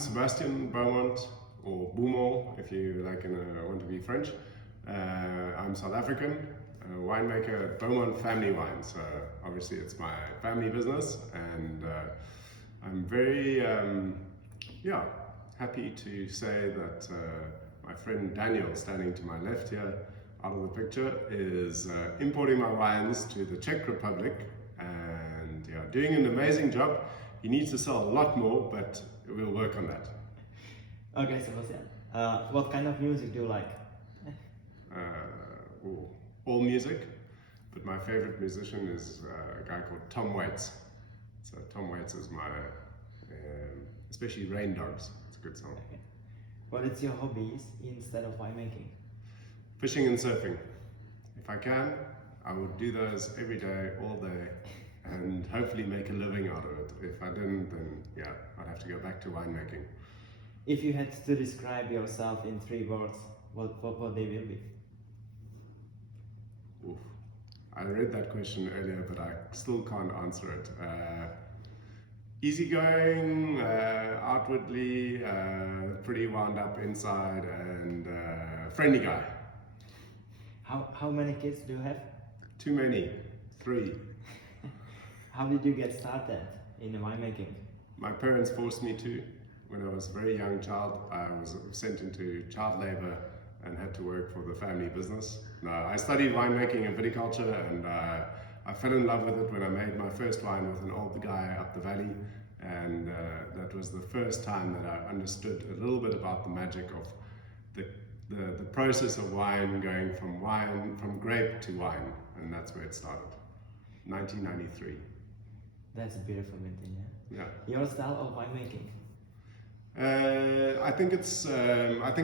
Sebastian Beaumont, or Beaumont if you want to be French. I'm South African, a winemaker at Beaumont Family Wines. So obviously it's my family business, and I'm very happy to say that my friend Daniel, standing to my left here out of the picture, is importing my wines to the Czech Republic, and doing an amazing job. He needs to sell a lot more, but we'll work on that. Okay, Sebastian. What kind of music do you like? All music, but my favorite musician is a guy called Tom Waits. So Tom Waits is my, especially Rain Dogs. It's a good song. Okay. What is your hobbies instead of winemaking? Fishing and surfing. If I can, I would do those every day, all day, and hopefully make a living out of it. If I didn't, then I'd have to go back to winemaking. If you had to describe yourself in 3 words, what they will be? Oof. I read that question earlier, but I still can't answer it. Easygoing, outwardly, pretty wound up inside, and friendly guy. How many kids do you have? Too many. 3. How did you get started in winemaking? My parents forced me to. When I was a very young child, I was sent into child labor and had to work for the family business. I studied winemaking and viticulture, and I fell in love with it when I made my first wine with an old guy up the valley, and that was the first time that I understood a little bit about the magic of the process of wine, going from grape to wine, and that's where it started. 1993. That's a beautiful vintage. Yeah. Your style of winemaking? I think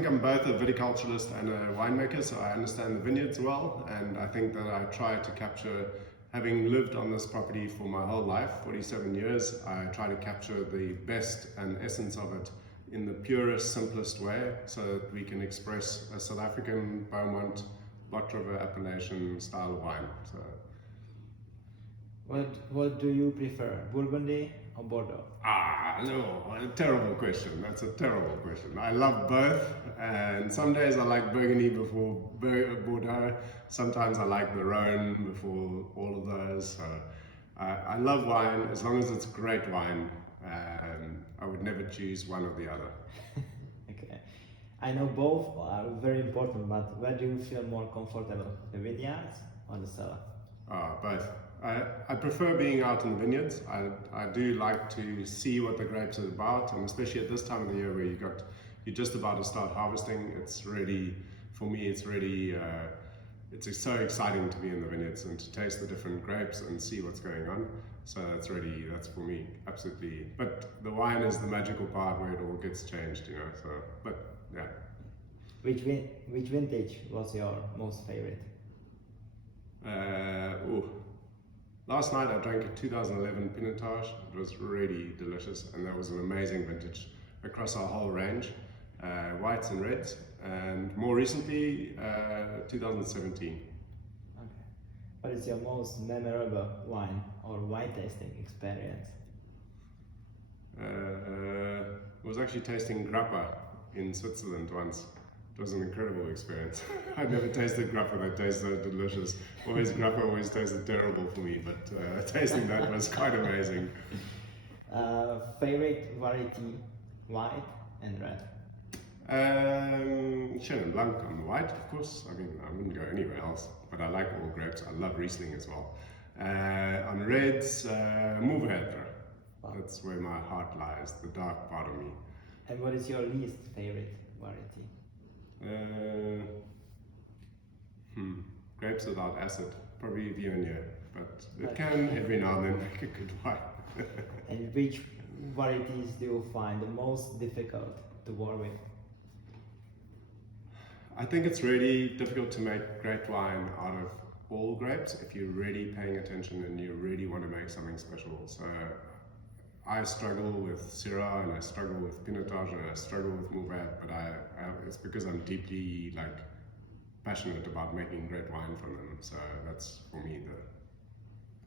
I'm both a viticulturalist and a winemaker, so I understand the vineyards well, and I think that I try to capture, having lived on this property for my whole life, 47 years, I try to capture the best and essence of it in the purest, simplest way, so that we can express a South African Beaumont, Lot River appellation style of wine. So, what do you prefer, Burgundy or Bordeaux? No, a terrible question. That's a terrible question. I love both, and some days I like Burgundy before Bordeaux. Sometimes I like the Rhone before all of those. So I love wine as long as it's great wine. I would never choose one or the other. Okay. I know both are very important, but where do you feel more comfortable, the vineyards or the cellar? Both. I prefer being out in the vineyards. I do like to see what the grapes are about, and especially at this time of the year where you're just about to start harvesting. It's really, for me, it's so exciting to be in the vineyards and to taste the different grapes and see what's going on. So that's for me, absolutely. But the wine is the magical part where it all gets changed, So, but yeah. Which vintage was your most favorite? Last night I drank a 2011 Pinotage. It was really delicious, and that was an amazing vintage across our whole range, whites and reds, and more recently 2017. Okay. What is your most memorable wine or wine tasting experience? Was actually tasting grappa in Switzerland once. It was an incredible experience. I'd never tasted grappa that tastes so delicious. Grappa always tasted terrible for me, but tasting that was quite amazing. Favorite variety, white and red? Chenin Blanc on the white, of course. I mean, I wouldn't go anywhere else, but I like all grapes. I love Riesling as well. On reds, Mourvèdre. That's where my heart lies, the dark part of me. And what is your least favorite variety? Grapes without acid, probably Viognier, but it can every now and then make a good wine. And which varieties do you find the most difficult to work with? I think it's really difficult to make great wine out of all grapes if you're really paying attention and you really want to make something special. So I struggle with Syrah, and I struggle with Pinotage, and I struggle with Mourvèdre, but it's because I'm deeply passionate about making great wine from them. So that's for me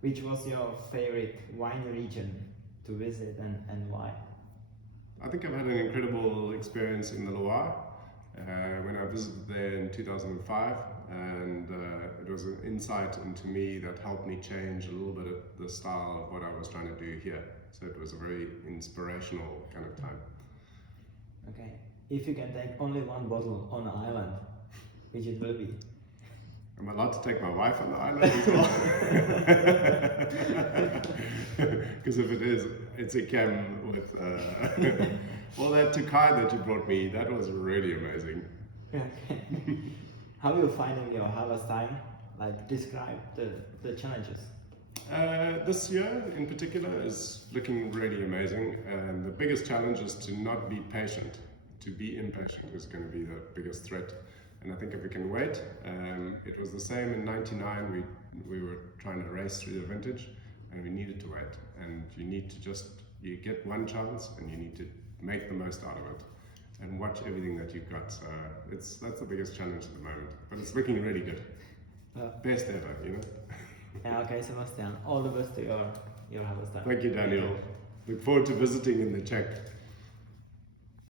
Which was your favorite wine region to visit, and why? I think I've had an incredible experience in the Loire when I visited there in 2005, and it was an insight into me that helped me change a little bit of the style of what I was trying to do here. So it was a very inspirational kind of time. Okay, if you can take only one bottle on an island, which it will be? Am I allowed to take my wife on the island as well? Because if it is, it's a chem with well, that Tokai that you brought me, that was really amazing. Okay. How are you finding your harvest time? Like, describe the challenges. This year in particular is looking really amazing, and the biggest challenge is to not be patient. To be impatient is going to be the biggest threat. And I think if we can wait, it was the same in '99. We were trying to race through the vintage, and we needed to wait. And you need to you get one chance, and you need to make the most out of it, and watch everything that you've got. So that's the biggest challenge at the moment, but it's looking really good. Best ever, you know. Yeah, okay, Sebastian. All the best to your harvest time. Thank you, Daniel. Look forward to visiting in the Czech.